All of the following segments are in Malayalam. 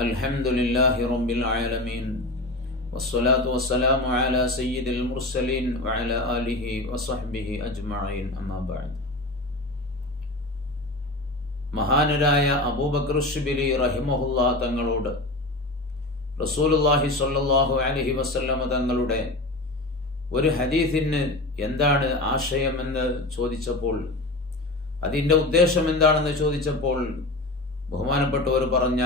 الحمد لله رب العالمين والصلاة والسلام على سيد المرسلين وعلى آله وصحبه أجمعين أما بعد മഹാനരായ അബൂബക്കർ ഷിബിലി റഹിമഹുല്ല തങ്ങളോട് റസൂലുല്ലാഹി സ്വല്ലല്ലാഹു അലൈഹി വസല്ലമ തങ്ങളുടെ ഒരു ഹദീസിന് എന്താണ് ആശയമെന്ന് ചോദിച്ചപ്പോൾ അതിൻ്റെ ഉദ്ദേശം എന്താണെന്ന് ചോദിച്ചപ്പോൾ ബഹുമാനപ്പെട്ടവർ പറഞ്ഞ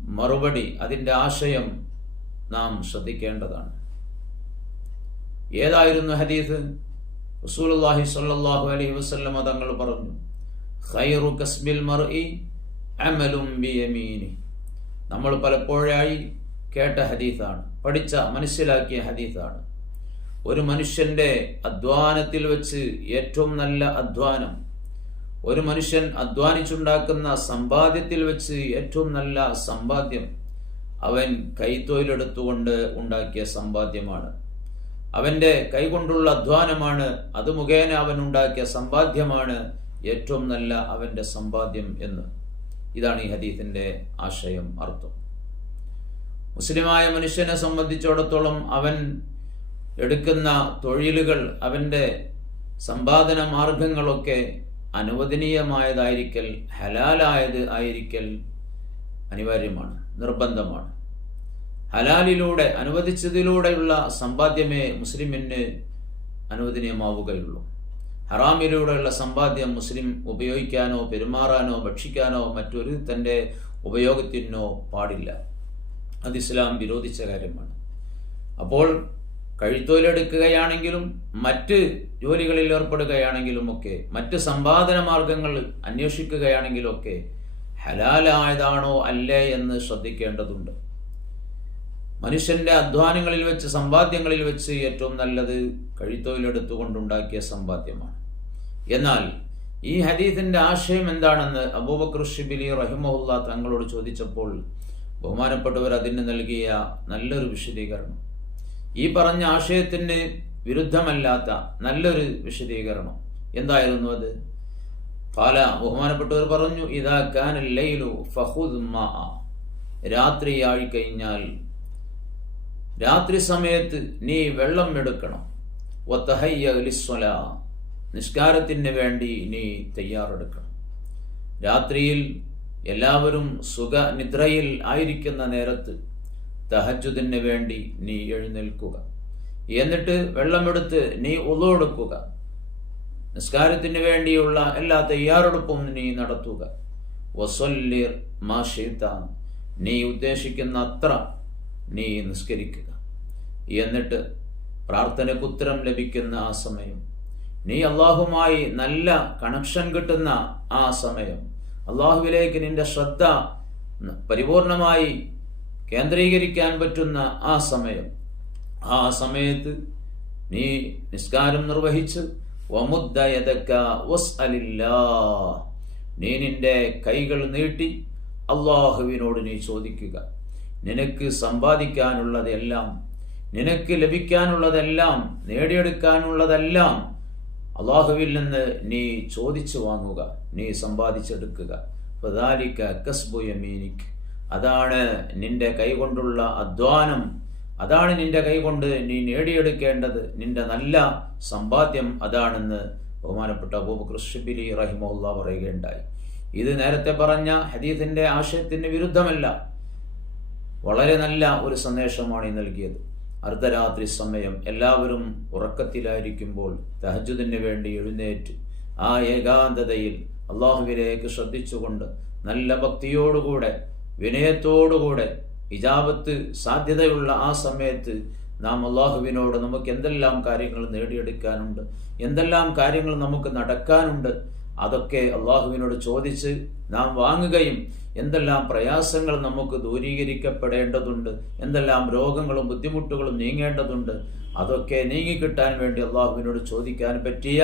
മറുപടി അതിന്റെ ആശയം നാം ശ്രദ്ധിക്കേണ്ടതാണ്. ഏതായിരുന്നു ഹദീസ്? റസൂലുള്ളാഹി സ്വല്ലല്ലാഹു അലൈഹി വസല്ലം തങ്ങൾ പറഞ്ഞു ഖൈറു കസ്ബിൽ മർഇ അമലും ബിയമീനി. നമ്മൾ പലപ്പോഴായി കേട്ട ഹദീസാണ് പഠിച്ച മനസ്സിലാക്കിയ ഹദീസാണ്. ഒരു മനുഷ്യന്റെ അധ്വാനത്തിൽ വെച്ച് ഏറ്റവും നല്ല അധ്വാനം ഒരു മനുഷ്യൻ അധ്വാനിച്ചുണ്ടാക്കുന്ന സമ്പാദ്യത്തിൽ വെച്ച് ഏറ്റവും നല്ല സമ്പാദ്യം അവൻ കൈത്തൊഴിലെടുത്തുകൊണ്ട് ഉണ്ടാക്കിയ സമ്പാദ്യമാണ്. അവന്റെ കൈകൊണ്ടുള്ള അധ്വാനമാണ് അത് മുഖേന അവൻ ഉണ്ടാക്കിയ സമ്പാദ്യമാണ് ഏറ്റവും നല്ല അവന്റെ സമ്പാദ്യം എന്ന്. ഇതാണ് ഈ ഹദീസിന്റെ ആശയം അർത്ഥം. മുസ്ലിമായ മനുഷ്യനെ സംബന്ധിച്ചിടത്തോളം അവൻ എടുക്കുന്ന തൊഴിലുകൾ അവന്റെ സമ്പാദന മാർഗങ്ങളൊക്കെ അനുവദനീയമായതായിരിക്കൽ ഹലാലായത് ആയിരിക്കൽ അനിവാര്യമാണ് നിർബന്ധമാണ്. ഹലാലിലൂടെ അനുവദിച്ചതിലൂടെയുള്ള സമ്പാദ്യമേ മുസ്ലിമിന് അനുവദനീയമാവുകയുള്ളൂ. ഹറാമിലൂടെയുള്ള സമ്പാദ്യം മുസ്ലിം ഉപയോഗിക്കാനോ പെരുമാറാനോ ഭക്ഷിക്കാനോ മറ്റൊരു തന്റെ ഉപയോഗത്തിനോ പാടില്ല. അത് ഇസ്ലാം വിരോധിച്ച കാര്യമാണ്. അപ്പോൾ കഴുത്തൊഴിലെടുക്കുകയാണെങ്കിലും മറ്റ് ജോലികളിൽ ഏർപ്പെടുകയാണെങ്കിലും ഒക്കെ മറ്റ് സമ്പാദന മാർഗങ്ങൾ അന്വേഷിക്കുകയാണെങ്കിലും ഒക്കെ ഹലാലായതാണോ അല്ലേ എന്ന് ശ്രദ്ധിക്കേണ്ടതുണ്ട്. മനുഷ്യന്റെ അധ്വാനങ്ങളിൽ വെച്ച് സമ്പാദ്യങ്ങളിൽ വെച്ച് ഏറ്റവും നല്ലത് കഴുത്തൊഴിലെടുത്തുകൊണ്ടുണ്ടാക്കിയ സമ്പാദ്യമാണ്. എന്നാൽ ഈ ഹദീസിന്റെ ആശയം എന്താണെന്ന് അബൂബക്കർ ഷിബിലി റഹിമുല്ല തങ്ങളോട് ചോദിച്ചപ്പോൾ ബഹുമാനപ്പെട്ടവർ അതിന് നൽകിയ നല്ലൊരു വിശദീകരണം. ഈ പറഞ്ഞ ആശയത്തിന് വിരുദ്ധമല്ലാത്ത നല്ലൊരു വിശദീകരണം. എന്തായിരുന്നു അത്? പാല ബഹുമാനപ്പെട്ടവർ പറഞ്ഞു ഇതാ കാനല്ലയിലു ഫഹുദ് രാത്രിയായി കഴിഞ്ഞാൽ രാത്രി സമയത്ത് നീ വെള്ളം എടുക്കണം. ഒത്തഹയ്യലിസ്വല നിസ്കാരത്തിന് വേണ്ടി നീ തയ്യാറെടുക്കണം. രാത്രിയിൽ എല്ലാവരും സുഖനിദ്രയിൽ ആയിരിക്കുന്ന നേരത്ത് തഹജുദിന് വേണ്ടി നീ എഴുന്നേൽക്കുക. എന്നിട്ട് വെള്ളമെടുത്ത് നീ ഉള്ളെടുക്കുക നിസ്കാരത്തിന് വേണ്ടിയുള്ള എല്ലാ തയ്യാറെടുപ്പും നീ നടത്തുക. വസല്ലിർ മാ നീ ഉദ്ദേശിക്കുന്ന അത്ര നീ നിസ്കരിക്കുക. എന്നിട്ട് പ്രാർത്ഥനയ്ക്ക് ഉത്തരം ലഭിക്കുന്ന ആ സമയം. നീ അള്ളാഹുമായി നല്ല കണക്ഷൻ കിട്ടുന്ന ആ സമയം. അള്ളാഹുവിലേക്ക് നിന്റെ ശ്രദ്ധ പരിപൂർണമായി കേന്ദ്രീകരിക്കാൻ പറ്റുന്ന ആ സമയം. ആ സമയത്ത് നീ നിസ്കാരം നിർവഹിച്ച് നീ നിന്റെ കൈകൾ നീട്ടി അള്ളാഹുവിനോട് നീ ചോദിക്കുക. നിനക്ക് സമ്പാദിക്കാനുള്ളതെല്ലാം നിനക്ക് ലഭിക്കാനുള്ളതെല്ലാം നേടിയെടുക്കാനുള്ളതെല്ലാം അള്ളാഹുവിൽ നിന്ന് നീ ചോദിച്ചു വാങ്ങുക നീ സമ്പാദിച്ചെടുക്കുക. കസ്ബുയമീനിക് അതാണ് നിന്റെ കൈകൊണ്ടുള്ള അധ്വാനം. അതാണ് നിന്റെ കൈകൊണ്ട് നീ നേടിയെടുക്കേണ്ടത്. നിന്റെ നല്ല സമ്പാദ്യം അതാണെന്ന് ബഹുമാനപ്പെട്ട അബൂബക്കർ ഷിബിലി റഹിമുല്ല പറയുകയുണ്ടായി. ഇത് നേരത്തെ പറഞ്ഞ ഹദീഫിന്റെ ആശയത്തിന് വിരുദ്ധമല്ല. വളരെ നല്ല ഒരു സന്ദേശമാണ് ഈ നൽകിയത്. അർദ്ധരാത്രി സമയം എല്ലാവരും ഉറക്കത്തിലായിരിക്കുമ്പോൾ തഹജുദിന് വേണ്ടി എഴുന്നേറ്റ് ആ ഏകാന്തതയിൽ അള്ളാഹുവിലേക്ക് ശ്രദ്ധിച്ചുകൊണ്ട് നല്ല ഭക്തിയോടുകൂടെ വിനയത്തോടുകൂടെ ഇജാബത്ത് സാധ്യതയുള്ള ആ സമയത്ത് നാം അള്ളാഹുവിനോട് നമുക്ക് എന്തെല്ലാം കാര്യങ്ങൾ നേടിയെടുക്കാനുണ്ട് എന്തെല്ലാം കാര്യങ്ങൾ നമുക്ക് നടക്കാനുണ്ട് അതൊക്കെ അള്ളാഹുവിനോട് ചോദിച്ച് നാം വാങ്ങുകയും എന്തെല്ലാം പ്രയാസങ്ങൾ നമുക്ക് ദൂരീകരിക്കപ്പെടേണ്ടതുണ്ട് എന്തെല്ലാം രോഗങ്ങളും ബുദ്ധിമുട്ടുകളും നീങ്ങേണ്ടതുണ്ട് അതൊക്കെ നീങ്ങിക്കിട്ടാൻ വേണ്ടി അള്ളാഹുവിനോട് ചോദിക്കാൻ പറ്റിയ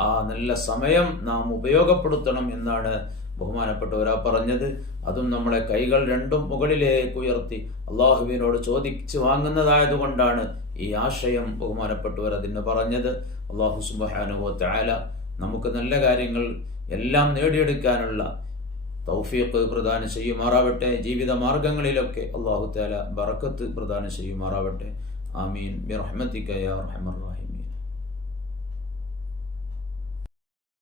ആ നല്ല സമയം നാം ഉപയോഗപ്പെടുത്തണം എന്നാണ് ബഹുമാനപ്പെട്ടവരാ പറഞ്ഞത്. അതും നമ്മളെ കൈകൾ രണ്ടും മുകളിലേക്ക് ഉയർത്തി അള്ളാഹുവിനോട് ചോദിച്ചു വാങ്ങുന്നതായതുകൊണ്ടാണ് ഈ ആശയം ബഹുമാനപ്പെട്ടവർ അതിന് പറഞ്ഞത്. അള്ളാഹു സുബാനുഭവ താല നമുക്ക് നല്ല കാര്യങ്ങൾ എല്ലാം നേടിയെടുക്കാനുള്ള തൗഫീഖ് പ്രദാനം ചെയ്യുമാറാവട്ടെ. ജീവിത മാർഗങ്ങളിലൊക്കെ അള്ളാഹു താല ബറക്കത്ത് പ്രദാനം ചെയ്യുമാറാവട്ടെ. ആമീൻ. ബിറഹ്മത്തിക യാ റഹ്മർ